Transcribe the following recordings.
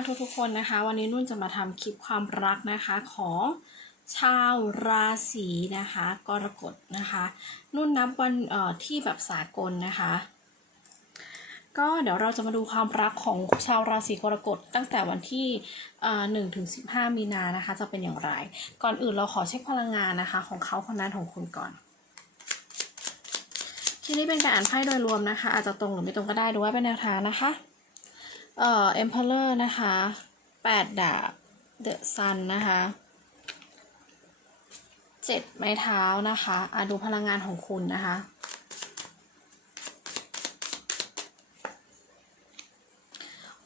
กทุกๆคนนะคะ วันนี้นุ่นจะมาทำคลิปความรักนะคะของชาวราศีนะคะกรกฎนะคะ นุ่นนับวันเอ่อที่แบบสากลนะคะ ก็เดี๋ยวเราจะมาดูความรักของชาวราศีกรกฎตั้งแต่วันที่หนึ่งถึงสิบห้ามีนานะคะ จะเป็นอย่างไร ก่อนอื่นเราขอเช็คพลังงานนะคะ ของเขาคนนั้นของคุณก่อนที่นี่เป็นการอ่านไพ่โดยรวมนะคะ อาจจะตรงหรือไม่ตรงก็ได้ดูว่าเป็นแนวทางนะคะ เอ่อ Emperor นะคะแปดดาบ The Sun นะคะเจ็ดไม้เท้านะคะอะดูพลังงานของคุณนะคะ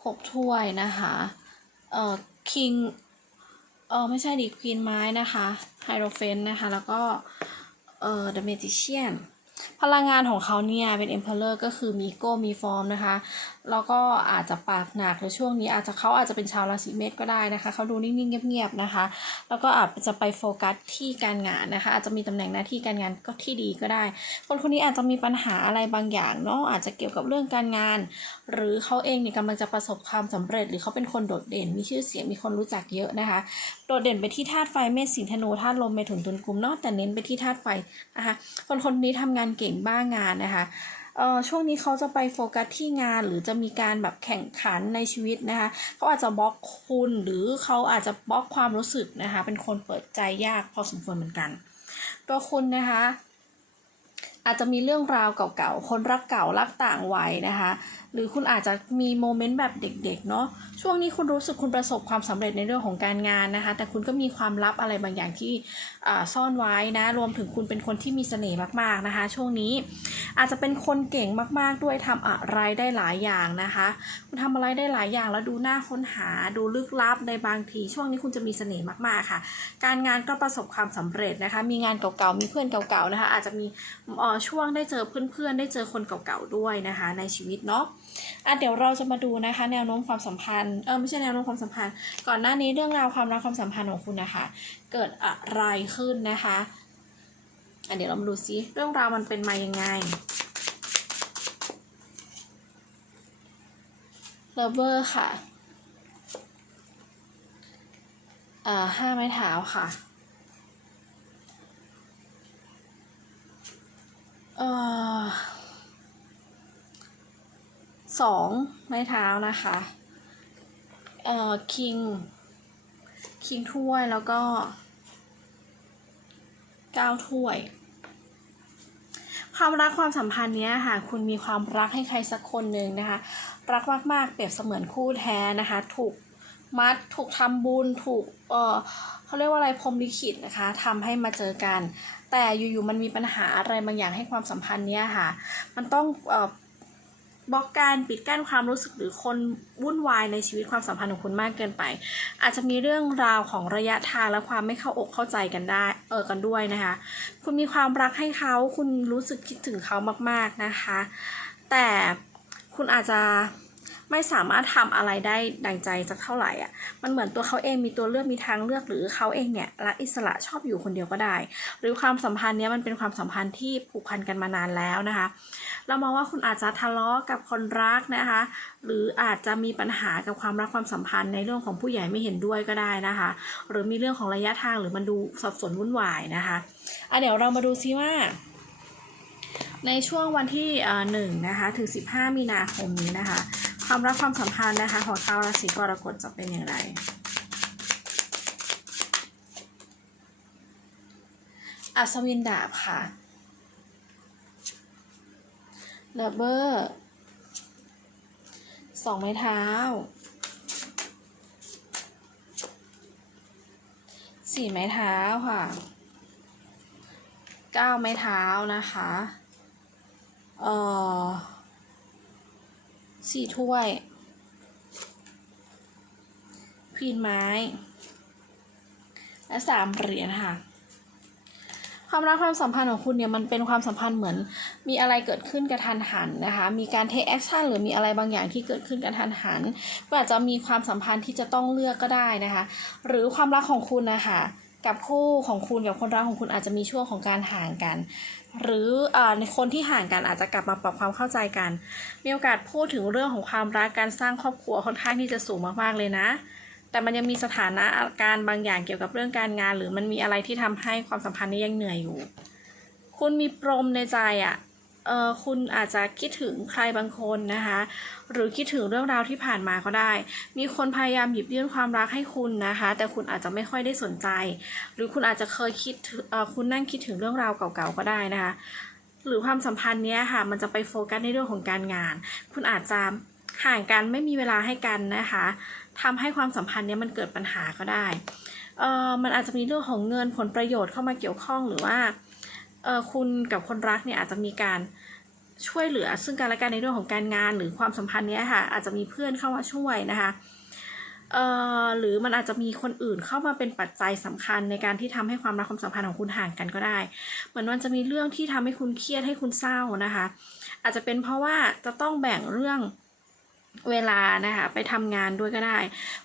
หกถ้วยนะคะเอ่อ King เออไม่ใช่ดิ Queen ไม้นะคะไฮโ o เฟนนะคะ แล้วก็เอ่อ The Magician พลังงานของเขาเนี่ยเป็น Emperor ก็คือมีโก้มีฟอร์มนะคะ แล้วก็อาจจะปากหนักในช่วงนี้อาจจะเขาอาจจะเป็นชาวราศีเมษก็ได้นะคะเขาดูนิ่งๆเงียบๆนะคะ แล้วก็อาจจะไปโฟกัสที่การงานนะคะ อาจจะมีตำแหน่งหน้าที่การงานก็ที่ดีก็ได้ คนคนนี้อาจจะมีปัญหาอะไรบางอย่างเนาะอาจจะเกี่ยวกับเรื่องการงาน หรือเขาเองเนี่ยกำลังจะประสบความสำเร็จ หรือเขาเป็นคนโดดเด่น มีชื่อเสียงมีคนรู้จักเยอะนะคะ โดดเด่นไปที่ธาตุไฟเมษสิงธนูธาตุลมเมถุนตุลกุมเนาะแต่เน้นไปที่ธาตุไฟนะคะคนคนนี้ทำงานเก่งบ้างงานนะคะเอ่อช่วงนี้เขาจะไปโฟกัสที่งานหรือจะมีการแบบแข่งขันในชีวิตนะคะเขาอาจจะบล็อกคุณหรือเขาอาจจะบล็อกความรู้สึกนะคะ เป็นคนเปิดใจยากพอสมควรเหมือนกัน ตัวคุณนะคะ อาจจะมีเรื่องราวเก่าๆ คนรักเก่ารักต่างวัยนะคะ หรือคุณอาจจะมีโมเมนต์แบบเด็กๆเนาะช่วงนี้คุณรู้สึกคุณประสบความสำเร็จในเรื่องของการงานนะคะ แต่คุณก็มีความลับอะไรบางอย่างที่ซ่อนไว้นะ รวมถึงคุณเป็นคนที่มีเสน่ห์มากๆนะคะ ช่วงนี้อาจจะเป็นคนเก่งมากๆด้วยทำอะไรได้หลายอย่างนะคะ คุณทำอะไรได้หลายอย่างแล้วดูน่าค้นหาดูลึกลับในบางที ช่วงนี้คุณจะมีเสน่ห์มากๆค่ะ การงานก็ประสบความสำเร็จนะคะ มีงานเก่าๆมีเพื่อนเก่าๆนะคะ อาจจะมีช่วงได้เจอเพื่อนๆได้เจอคนเก่าๆด้วยนะคะ ในชีวิตเนาะอะเดี๋ยวเราจะมาดูนะคะแนวโน้มความสัมพันธ์เออไม่ใช่แนวโน้มความสัมพันธ์ ก่อนหน้านี้เรื่องราวความรักความสัมพันธ์ของคุณนะคะ เกิดอะไรขึ้นนะคะอะเดี๋ยวเรามาดูซิเรื่องราวมันเป็นมายังไงเลเวอร์ค่ะเอ่อห้าไม้เท้าค่ะเอ่อ สองไม้เท้านะคะเอ่อคิงคิงถ้วยแล้วก็เก้าถ้วย ความรักความสัมพันธ์เนี้ยค่ะคุณมีความรักให้ใครสักคนหนึ่งนะคะ รักมากๆเปรียบเสมือนคู่แท้นะคะ ถูกมัดถูกทำบุญถูกเออเขาเรียกว่าอะไรพรมลิขิตนะคะทำให้มาเจอกัน แต่อยู่ๆมันมีปัญหาอะไรบางอย่างให้ความสัมพันธ์เนี้ยค่ะ มันต้องเออ บล็อกการปิดกั้นความรู้สึกหรือคนวุ่นวายในชีวิตความสัมพันธ์ของคุณมากเกินไป อาจจะมีเรื่องราวของระยะทางและความไม่เข้าอกเข้าใจกันได้เออกันด้วยนะคะ คุณมีความรักให้เขาคุณรู้สึกคิดถึงเขามากๆนะคะ แต่คุณอาจจะ ไม่สามารถทำอะไรได้ดังใจสักเท่าไหร่อะมันเหมือนตัวเขาเองมีตัวเลือกมีทางเลือกหรือเขาเองเนี่ยรักอิสระชอบอยู่คนเดียวก็ได้ หรือความสัมพันธ์เนี้ยมันเป็นความสัมพันธ์ที่ผูกพันกันมานานแล้วนะคะ เรามองว่าคุณอาจจะทะเลาะกับคนรักนะคะ หรืออาจจะมีปัญหากับความรักความสัมพันธ์ในเรื่องของผู้ใหญ่ไม่เห็นด้วยก็ได้นะคะ หรือมีเรื่องของระยะทางหรือมันดูสับสนวุ่นวายนะคะอะเดี๋ยวเรามาดูซิว่าในช่วงวันที่หนึ่งนะคะถึง 15 มีนาคมนี้นะคะ ความรักความสัมพันธ์นะคะ ของชาวราศีกรกฎจะเป็นอย่างไร อัศวินดาบค่ะดับเบอร์สองไม้เท้าสี่ไม้เท้าค่ะเก้าไม้เท้านะคะ เอ่อ สี่ถ้วยควีนไม้ และสามเหรียญค่ะ ความรักความสัมพันธ์ของคุณเนี่ยมันเป็นความสัมพันธ์เหมือน มีอะไรเกิดขึ้นกระทันหันนะคะ มีการเทคแอคชั่นหรือมีอะไรบางอย่างที่เกิดขึ้นกระทันหัน ก็อาจจะมีความสัมพันธ์ที่จะต้องเลือกก็ได้นะคะ หรือความรักของคุณนะคะ กับคู่ของคุณกับคนรักของคุณอาจจะมีช่วงของการห่างกัน หรือในคนที่ห่างกันอาจจะกลับมาปรับความเข้าใจกัน มีโอกาสพูดถึงเรื่องของความรักการสร้างครอบครัวค่อนข้างที่จะสูงมากๆเลยนะ แต่มันยังมีสถานะอาการบางอย่างเกี่ยวกับเรื่องการงาน หรือมันมีอะไรที่ทำให้ความสัมพันธ์นี้ยังเหนื่อยอยู่ คุณมีปมในใจอะ่ะ คุณอาจจะคิดถึงใครบางคนนะคะ หรือคิดถึงเรื่องราวที่ผ่านมาก็ได้ มีคนพยายามหยิบยื่นความรักให้คุณนะคะ แต่คุณอาจจะไม่ค่อยได้สนใจ หรือคุณอาจจะเคยคิดเออคุณนั่งคิดถึงเรื่องราวเก่าๆก็ได้นะคะ หรือความสัมพันธ์เนี้ยค่ะ มันจะไปโฟกัสในเรื่องของการงาน คุณอาจจะห่างกันไม่มีเวลาให้กันนะคะทำให้ความสัมพันธ์เนี้ยมันเกิดปัญหาก็ได้เออมันอาจจะมีเรื่องของเงินผลประโยชน์เข้ามาเกี่ยวข้องหรือว่า เออคุณกับคนรักเนี่ยอาจจะมีการช่วยเหลือ ซึ่งกันและกันในเรื่องของการงานหรือความสัมพันธ์เนี้ยค่ะ อาจจะมีเพื่อนเข้ามาช่วยนะคะเอ่อหรือมันอาจจะมีคนอื่นเข้ามาเป็นปัจจัยสำคัญในการที่ทำให้ความรักความสัมพันธ์ของคุณห่างกันก็ได้ เหมือนมันจะมีเรื่องที่ทำให้คุณเครียดให้คุณเศร้านะคะ อาจจะเป็นเพราะว่าจะต้องแบ่งเรื่อง เวลานะคะไปทำงานด้วยก็ได้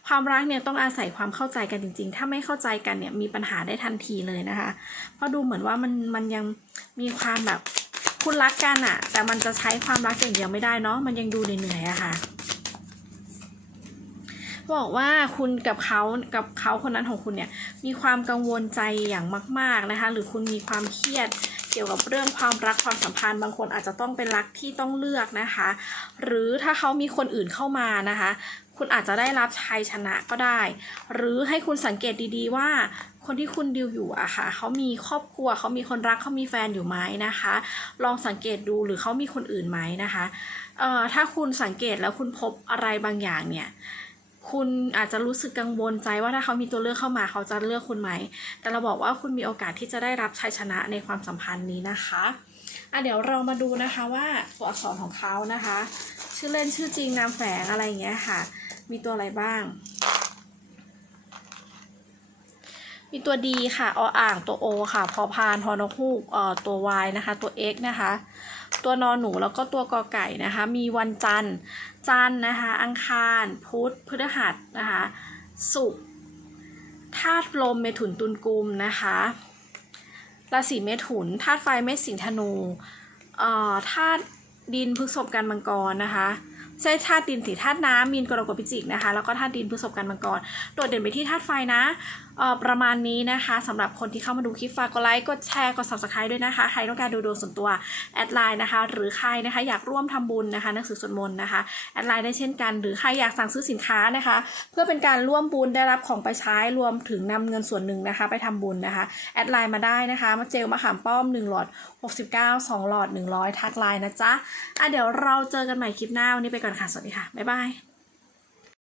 ความรักเนี่ยต้องอาศัยความเข้าใจกันจริง ๆ ถ้าไม่เข้าใจกันเนี่ยมีปัญหาได้ทันทีเลยนะคะ เพราะดูเหมือนว่ามันมันยังมีความแบบคุณรักกันอะแต่มันจะใช้ความรักอย่างเดียวไม่ได้เนาะมันยังดูเหนื่อยๆอะค่ะบอกว่าคุณกับเขากับเขาคนนั้นของคุณเนี่ยมีความกังวลใจอย่างมาก ๆนะคะ หรือคุณมีความเครียด เกี่ยวกับเรื่องความรักความสัมพันธ์ บางคนอาจจะต้องเป็นรักที่ต้องเลือกนะคะ หรือถ้าเขามีคนอื่นเข้ามานะคะ คุณอาจจะได้รับชัยชนะก็ได้ หรือให้คุณสังเกตดีๆว่า คนที่คุณดิวอยู่อะค่ะเขามีครอบครัวเขามีคนรักเขามีแฟนอยู่ไหมนะคะ ลองสังเกตดูหรือเขามีคนอื่นไหมนะคะเอ่อถ้าคุณสังเกตแล้วคุณพบอะไรบางอย่างเนี่ย คุณอาจจะรู้สึกกังวลใจว่าถ้าเขามีตัวเลือกเข้ามาเขาจะเลือกคุณไหม แต่เราบอกว่าคุณมีโอกาสที่จะได้รับชัยชนะในความสัมพันธ์นี้นะคะอะเดี๋ยวเรามาดูนะคะว่าตัวอักษรของเขานะคะ ชื่อเล่นชื่อจริงนามแฝงอะไรอย่างเงี้ยค่ะ มีตัวอะไรบ้าง มีตัว D ค่ะออ่างตัว O ค่ะ พอพานฮอนกฮูกเอ่อตัว Y นะคะ ตัว X นะคะ ตัวนอนหนูแล้วก็ตัวกอไก่นะคะ มีวันจันทร์ จันทร์นะคะ อังคาร พุธพฤหัสนะคะศุกร์ธาตุลมเมถุนตุลกุมนะคะราศีเมถุนธาตุไฟเมษสิงห์ธนูเอ่อธาตุดินพฤษภกันมังกรนะคะใช่ธาตุดินสีธาตุน้ำมีนกรกฎพิจิกนะคะ แล้วก็ธาตุดินพฤษภกันมังกรโดดเด่นไปที่ธาตุไฟนะ ประมาณนี้นะคะสำหรับคนที่เข้ามาดูคลิปฝากกดไลค์กดแชร์กด subscribe ด้วยนะคะใครต้องการดูดวงส่วนตัวแอดไลน์นะคะ หรือใครนะคะอยากร่วมทำบุญนะคะหนังสือสวดมนต์นะคะแอดไลน์ได้เช่นกัน หรือใครอยากสั่งซื้อสินค้านะคะ เพื่อเป็นการร่วมบุญได้รับของไปใช้รวมถึงนำเงินส่วนหนึ่งนะคะ ไปทำบุญนะคะแอดไลน์มาได้นะคะมาเจลมะขามป้อม1หลอด69 2หลอด 100 ทักไลน์นะจ๊ะอะเดี๋ยวเราเจอกันใหม่คลิปหน้าวันนี้ไปก่อนค่ะสวัสดีค่ะบ๊ายบาย